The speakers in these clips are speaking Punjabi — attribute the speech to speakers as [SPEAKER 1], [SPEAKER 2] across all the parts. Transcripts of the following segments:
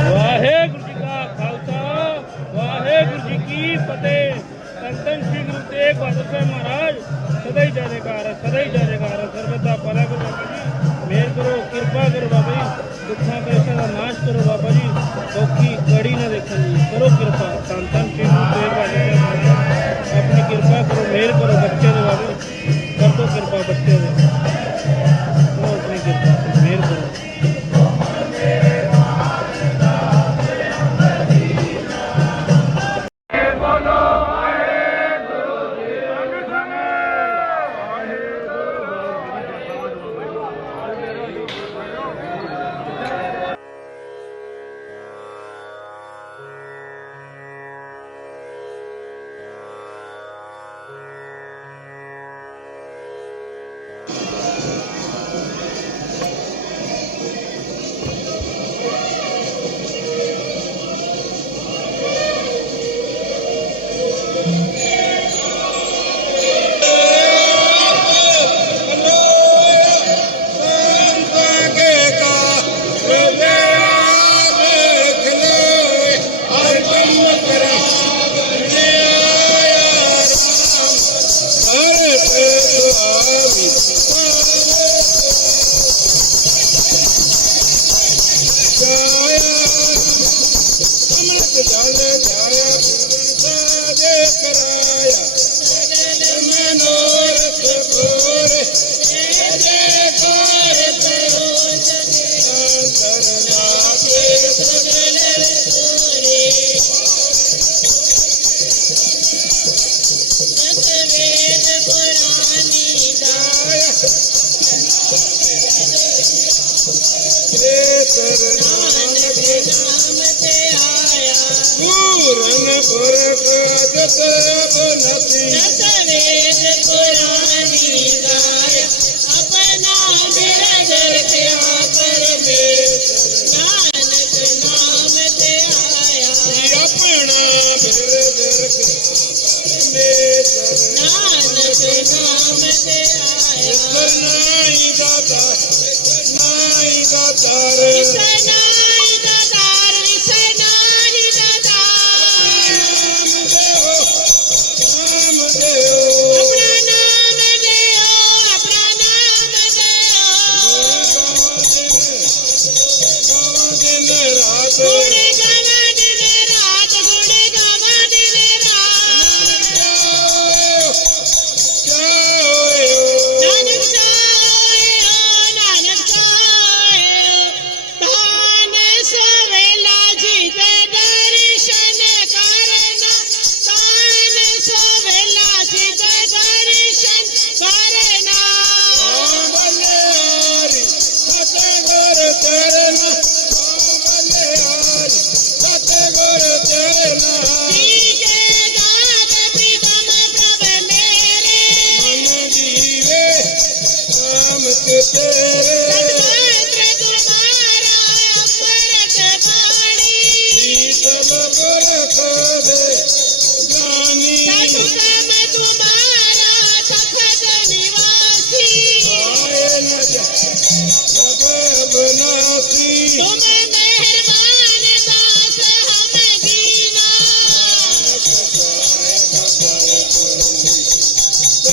[SPEAKER 1] ਵਾਹਿਗੁਰੂ ਜੀ ਕਾ ਖਾਲਸਾ, ਵਾਹਿਗੁਰੂ ਜੀ ਕੀ ਫਤਿਹ। ਸੰਤਨ ਸ੍ਰੀ ਗੁਰੂ ਤੇਗ ਬਹਾਦਰ ਸਾਹਿਬ ਮਹਾਰਾਜ, ਸਦਾ ਹੀ ਜੈਕਾਰ ਸਦਾ ਹੀ ਜੈਕਾਰ ਸਰਬੱਤ ਦਾ ਭਲਾ ਕਰੋ ਬਾਬਾ ਜੀ ਮੇਰ ਕਰੋ, ਕਿਰਪਾ ਕਰੋ ਬਾਬਾ ਜੀ, ਦੁੱਖਾਂ ਕਲੇਸ਼ਾਂ ਦਾ ਨਾਸ਼ ਕਰੋ ਬਾਬਾ ਜੀ ਦੁੱਖੀ ਕੜੀ ਨਾ ਦੇਖਣ ਜੀ ਕਰੋ ਕਿਰਪਾ ਸੰਤਨ
[SPEAKER 2] You
[SPEAKER 1] say
[SPEAKER 2] no.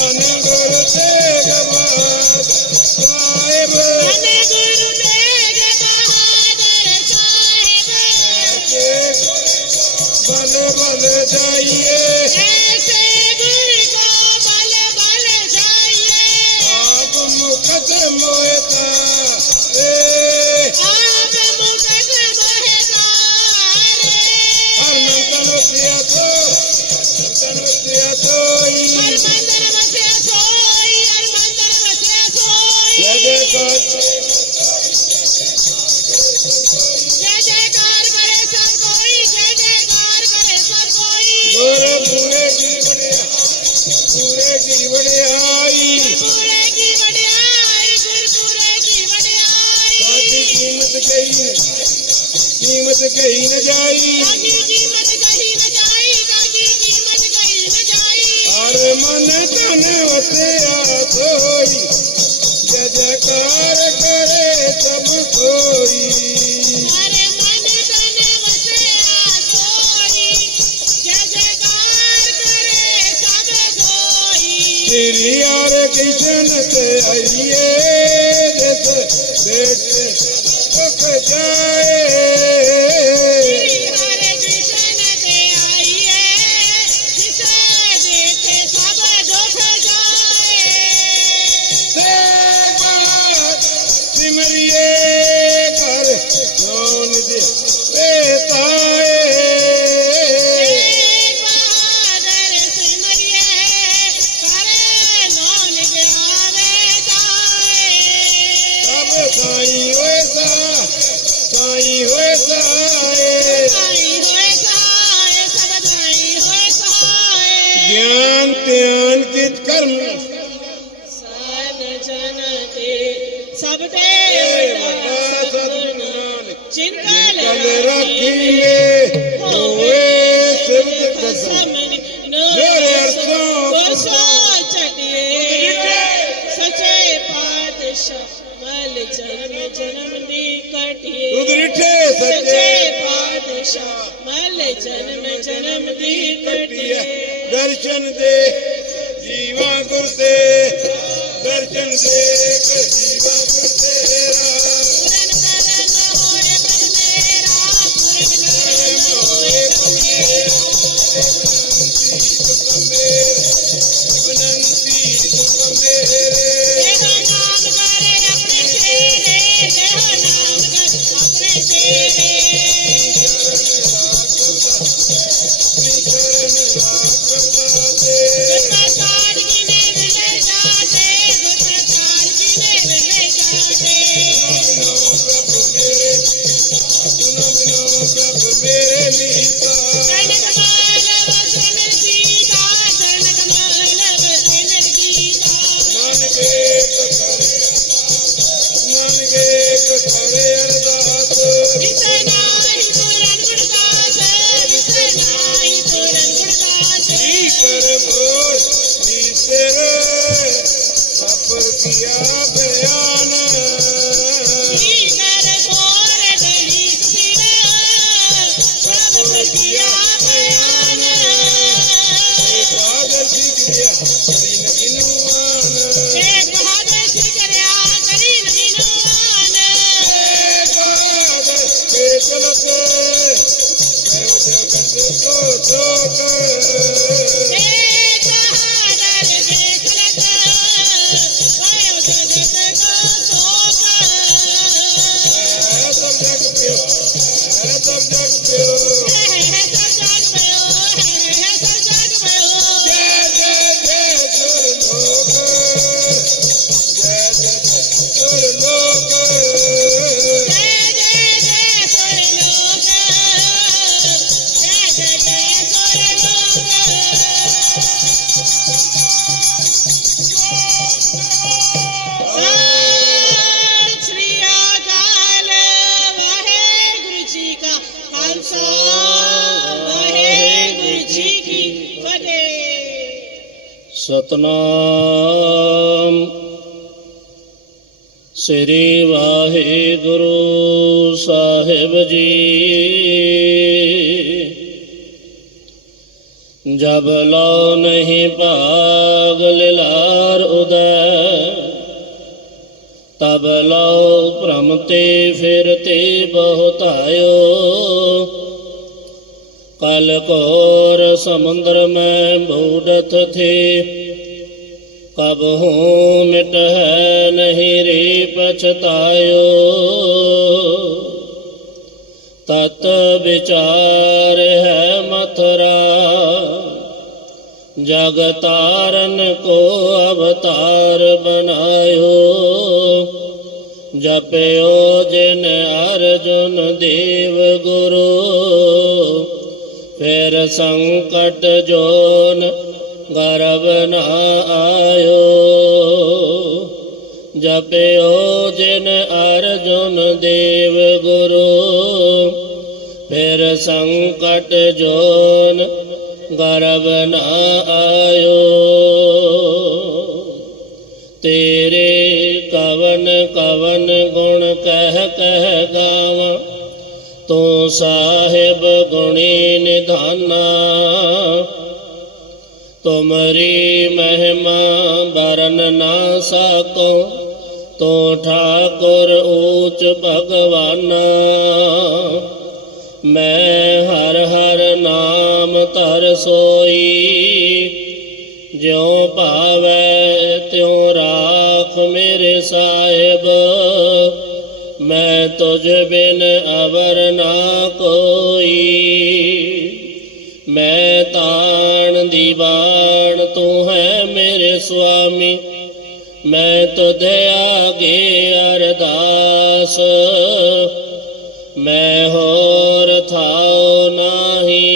[SPEAKER 2] ಜನರ Yeah, yeah, yeah,
[SPEAKER 1] yeah,
[SPEAKER 2] yeah,
[SPEAKER 1] ਦਰਸ਼ਨ ਦੇ ਜੀਵਾ ਗੁਰ ਦੇ ਦਰਸ਼ਨ ਦੇ
[SPEAKER 2] Go, go, go.
[SPEAKER 3] ਸਤਨਾਮ ਸ੍ਰੀ ਵਾਹਿਗੁਰੂ ਸਾਹਿਬ ਜੀ। ਜਬ ਲੋ ਨਹੀਂ ਭਾਗ ਲਾਰ ਉਦੈ, ਤਬ ਲੋ ਭ੍ਰਮ ਤੇ ਫਿਰ ਤੇ ਬਹੁਤਾਇਓ। कल कोर समुद्र में बूढ़त थी कब हूँ मिट है नहीं रे पछतायो तत विचार है मथुरा जगतारन को अवतार बनायो जपयो जिन अर्जुन देव गुरु ਫਿਰ ਸੰਕਟ ਜੋਨ ਗਰਬ ਨਾ ਆਇਓ। ਜਪਿਓ ਜਿਨ ਅਰਜੁਨ ਦੇਵ ਗੁਰੂ, ਫਿਰ ਸੰਕਟ ਜੋਨ ਗਰਬ ਨਾ ਆਇਓ। ਤੇਰੇ ਕਵਨ ਕਵਨ ਗੁਣ ਕਹਿ ਕਹਿ ਗਾਵਾਂ ਤੂੰ ਸਾਹਿਬ ਗੁਣੀ ਨਿਧਾਨਾ। ਤੁਮਰੀ ਮਹਿਮਾ ਬਰਨ ਨਾ ਸਕੋ, ਤੋ ਠਾਕੁਰ ਊਚ ਭਗਵਾਨ। ਮੈਂ ਹਰ ਹਰ ਨਾਮ ਧਰ ਸੋਈ, ਜਿਉ ਭਾਵੈ ਤਿਉ ਰਾਖ ਮੇਰੇ ਸਾਹਿਬ। ਮੈਂ ਤੁਝ ਬਿਨ ਅਵਰ ਨਾ ਕੋਈ। ਮੈਂ ਤਾਣ ਦੀਵਾਨ ਤੂੰ ਹੈ ਮੇਰੇ ਸੁਆਮੀ। ਮੈਂ ਤੁਧ ਆਗੇ ਅਰਦਾਸ। ਮੈਂ ਹੋਰ ਥਾਉ ਨਾਹੀ।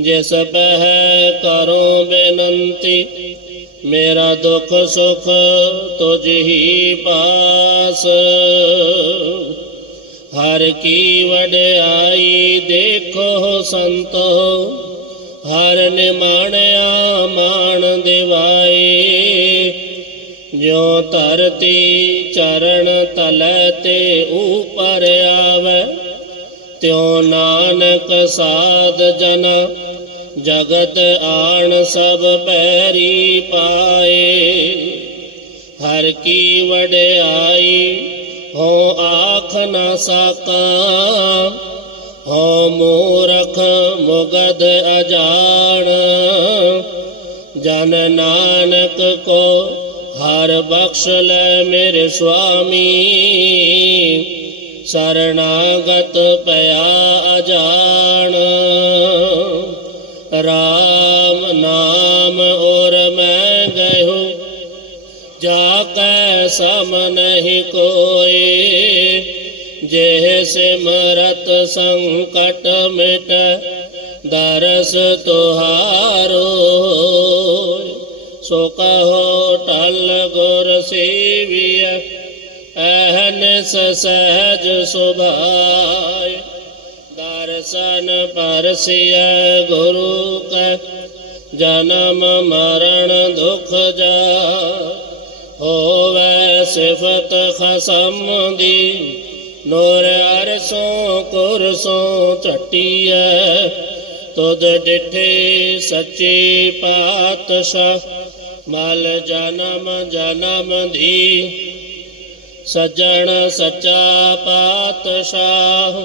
[SPEAKER 3] ਜਿਸ ਪਹਿ ਕਰੋ ਬੇਨੰਤੀ ਮੇਰਾ ਦੁੱਖ ਸੁਖ ਤੁਝ ਹੀ ਪਾਸ। ਹਰ ਕੀ ਵਡਿਆਈ ਦੇਖੋ ਸੰਤੋ, ਹਰ ਨਿਮਾਣਿਆ ਮਾਣ ਦਿਵਾਏ। ਜੋ ਧਰਤੀ ਚਰਨ ਤਲੈ ਤੇ ਉਪਰ ਆਵੈ, ਤਿਉ ਨਾਨਕ ਸਾਧ ਜਨ ਜਗਤ ਆਣ ਸਭ ਪੈਰੀ ਪਾਏ। ਹਰ ਕੀ ਵਡਿਆਈ ਹੋ ਆਖ ਨਾ ਸਾਕਾਂ। ਹੋ ਮੂਰਖ ਮੁਗਦ ਅਜਾਣ। ਜਨ ਨਾਨਕ ਕੋ ਹਰ ਬਖਸ਼ ਲੈ ਮੇਰੇ ਸੁਆਮੀ। ਸਰਣਾਗਤ ਪਿਆ ਅਜਾਣ। ਰਾਮ ਨਾਮ ਔਰ ਮੈਂ ਗਇਓ ਜਾ ਕੈ ਸਮ ਨਹੀਂ ਕੋਏ ਜੇ ਸਿਮਰਤ ਸੰਕਟ ਮਿਟ, ਦਰਸ ਤੁਹਾਰੋ। ਸੋ ਕਹੋ ਟਲ ਗੁਰ ਸੇਵੀਐ ਅਹਨਸ ਸਹਿਜ ਸੁਭਾਇ। ਦਰਸ਼ਨ ਪਰਸਿਐ ਗੁਰੂ ਕੈ, ਜਨਮ ਮਰਨ ਦੁਖ ਜਾ, ਹੋਵੇ ਸਿਫਤ ਖਸਮ ਦੀ, ਨੂਰ ਅਰਸੋਂ ਕੁਰਸੋਂ ਝਟੀਐ, ਤੁਧ ਡਿਠੇ ਸੱਚੇ ਪਾਤਸ਼ਾਹ, ਮਲ ਜਨਮ ਜਨਮ ਦੀ, ਸੱਜਣ ਸੱਚਾ ਪਾਤਸ਼ਾਹ।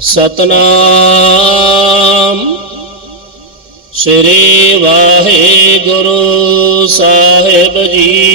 [SPEAKER 3] ਸਤਨਾਮ। ਸ੍ਰੀ ਵਾਹਿਗੁਰੂ ਸਾਹਿਬ ਜੀ।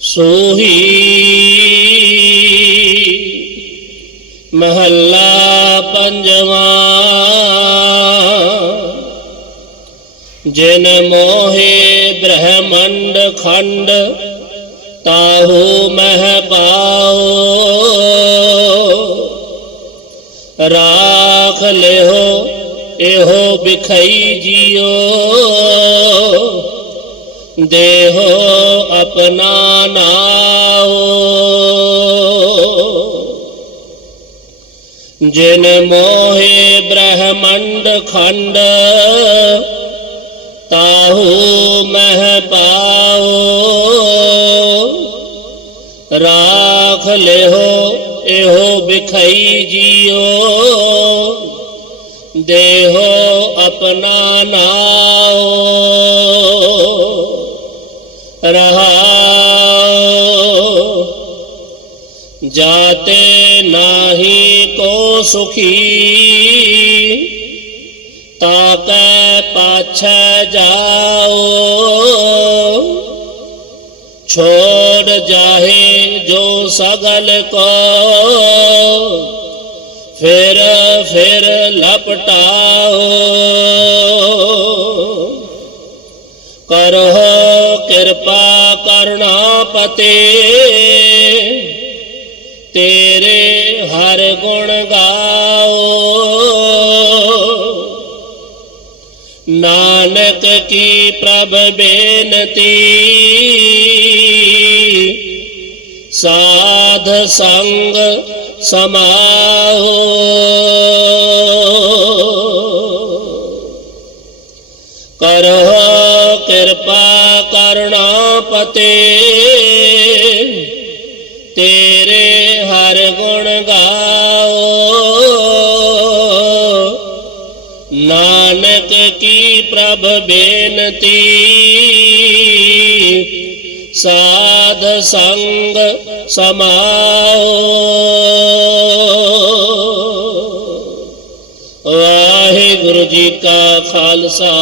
[SPEAKER 3] ਸੋਹੀ ਮਹੱਲਾ ਪੰਜਵਾਂ। ਜਿਨ ਮੋਹੇ ਬ੍ਰਹਮੰਡ ਖੰਡ, ਤਾਹੂ ਮਹਿ ਪਾਓ ਰਾਖ ਲਿਓ, ਇਹੋ ਬਿਖਈ ਜਿਓ। ਦੇਹੋ ਆਪਣਾ ਨਾਓ ਜਿਨ ਮੋਹੇ ਬ੍ਰਹਮੰਡ ਖੰਡ, ਤਾਹੂ ਮਹਿ ਪਾਓ ਰਾਖ ਲਿਓ ਇਹੋ ਬਿਖਈ ਜਿਓ ਦੇਹੋ ਆਪਣਾ ਨਾਓ ਰਹਾਓ ਜਾਤੇ ਨਾਹੀ ਕੋ ਸੁਖੀ ਤਾਕੈ ਪਾਛੈ ਜਾਓ ਛੋੜ ਜਾਹੇ ਜੋ ਸਗਲ ਕੋ। ਫਿਰ ਫਿਰ ਲਪਟਾਓ। ਕਰੋ ਕਿਰਪਾ ਕਰਨਾ ਪਤੇ ਤੇਰੇ ਹਰ ਗੁਣ ਗਾਓ। ਨਾਨਕ ਕੀ ਪ੍ਰਭ ਬੇਨਤੀ। ਸਾਧ ਸੰਗ ਸਮਾਓ ਕਰੋ ਕਿਰਪਾ ਕਰਣਾ ਪਤੇ ਤੇਰੇ ਹਰ ਗੁਣ ਗਾਓ। ਨਾਨਕ ਕੀ ਪ੍ਰਭ ਬੇਨਤੀ ਸਾਧ ਸੰਗ ਸਮਾਓ। ਵਾਹਿਗੁਰੂ ਜੀ ਕਾ ਖਾਲਸਾ,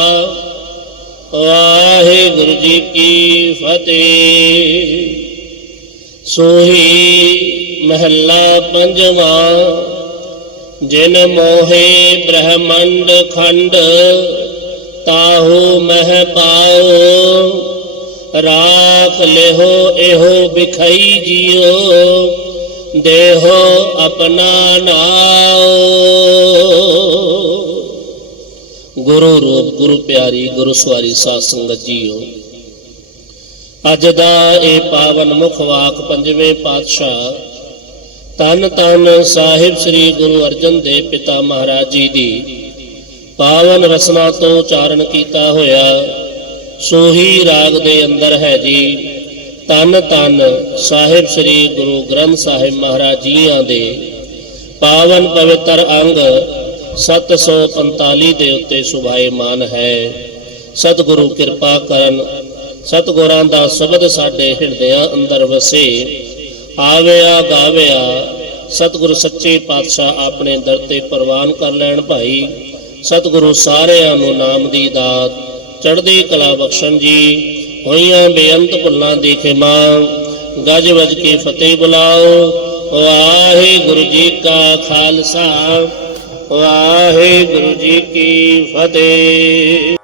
[SPEAKER 3] ਵਾਹਿਗੁਰੂ ਜੀ ਕੀ ਫਤਿਹ। ਸੋਹੀ ਮਹੱਲਾ ਪੰਜਵਾਂ, ਜਿਨ ਮੋਹੇ ਬ੍ਰਹਮੰਡ ਖੰਡ, ਤਾਹੂ ਮਹਿ ਪਾਓ। ਰਾਖ ਲੇਹੋ, ਇਹੋ ਬਿਖਈ ਜਿਉ ਦੇਹੋ ਆਪਣਾ ਨਾਉ। ਗੁਰੂ ਰੂਪ, ਗੁਰੂ ਪਿਆਰੀ, ਗੁਰੂ ਸਵਾਰੀ ਸਾਧ ਸੰਗਤ ਜੀਓ। ਅੱਜ ਦਾ ਇਹ ਪਾਵਨ ਮੁਖ ਵਾਕ ਪੰਜਵੇਂ ਪਾਤਸ਼ਾਹ ਤਨ ਤਨ ਸਾਹਿਬ ਸ੍ਰੀ ਗੁਰੂ ਅਰਜਨ ਦੇਵ ਪਿਤਾ ਮਹਾਰਾਜ ਜੀ ਦੀ ਪਾਵਨ ਰਸਨਾ ਤੋਂ ਉਚਾਰਨ ਕੀਤਾ ਹੋਇਆ ਸੋਹੀ ਰਾਗ ਦੇ ਅੰਦਰ ਹੈ ਜੀ। ਤਨ ਤਨ ਸਾਹਿਬ ਸ੍ਰੀ ਗੁਰੂ ਗ੍ਰੰਥ ਸਾਹਿਬ ਮਹਾਰਾਜ ਜੀਆਂ ਦੇ ਪਾਵਨ ਪਵਿੱਤਰ ਅੰਗ 745 ਦੇ ਉੱਤੇ ਸੁਭਾਏਮਾਨ ਹੈ। ਸਤਿਗੁਰੂ ਕਿਰਪਾ ਕਰਨ, ਸਤਿਗੁਰਾਂ ਦਾ ਸ਼ਬਦ ਸਾਡੇ ਹਿਰਦਿਆਂ ਅੰਦਰ ਵਸੇ। ਆਵਿਆ ਗਾਵਿਆ, ਸਤਿਗੁਰੂ ਸੱਚੇ ਪਾਤਸ਼ਾਹ ਆਪਣੇ ਦਰ ਤੇ ਪ੍ਰਵਾਨ ਕਰ ਲੈਣ ਭਾਈ। ਸਤਿਗੁਰੂ ਸਾਰਿਆਂ ਨੂੰ ਨਾਮ ਦੀ ਦਾਤ ਚੜ੍ਹਦੀ ਕਲਾ ਬਖਸ਼ਣ ਜੀ, ਹੋਈਆਂ ਬੇਅੰਤ ਭੁੱਲਾਂ ਦੀ ਖਿਮਾ। ਗੱਜ ਵੱਜ ਕੇ ਫਤਿਹ ਬੁਲਾਓ ਵਾਹਿਗੁਰੂ ਜੀ ਕਾ ਖਾਲਸਾ ਵਾਹਿਗੁਰੂ ਜੀ ਕੀ ਫਤਿਹ।